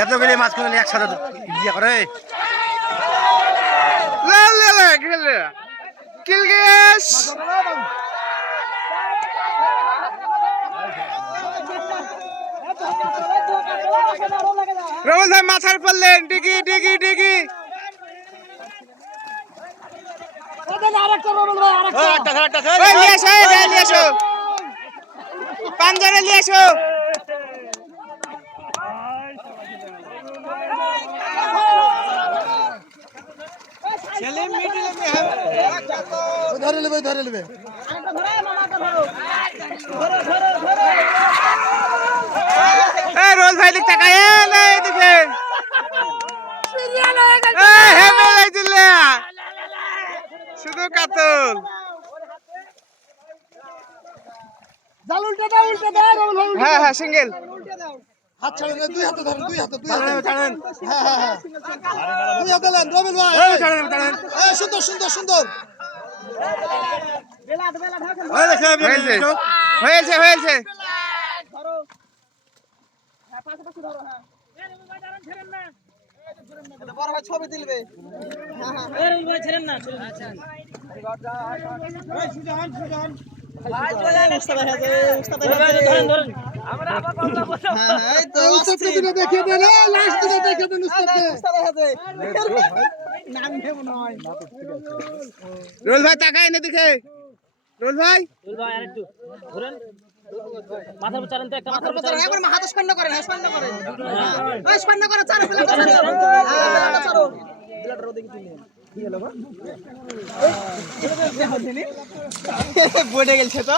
এতগুলি মাছ কোন একসাথে ইয়ে করে রবল ভাই মাথার পড়লেন ডিগি ডিগি ডিগি পাঞ্জাবে নিয়ে এসো ধরে নেবে রোল ভাই দিক টাকা এদিকে শুধু কাতল হ্যাঁ হ্যাঁ সিঙ্গেল হাত ছাড়েন দুই হাতে ধরেন দুই হাতে ছাড়েন হ্যাঁ দুই হাতে নেন রবিল ভাই সুন্দর সুন্দর সুন্দর হয়েছে হয়েছে ছবি তুলবে রোল ভাই তাকাই না দেখে রোল ভাই মাথার চালান তো একটা মাথার চালান একবার হাত স্পন্ন করেন স্পন্ন করেন স্পন্ন করে চারো বোর্ডে গেছে তো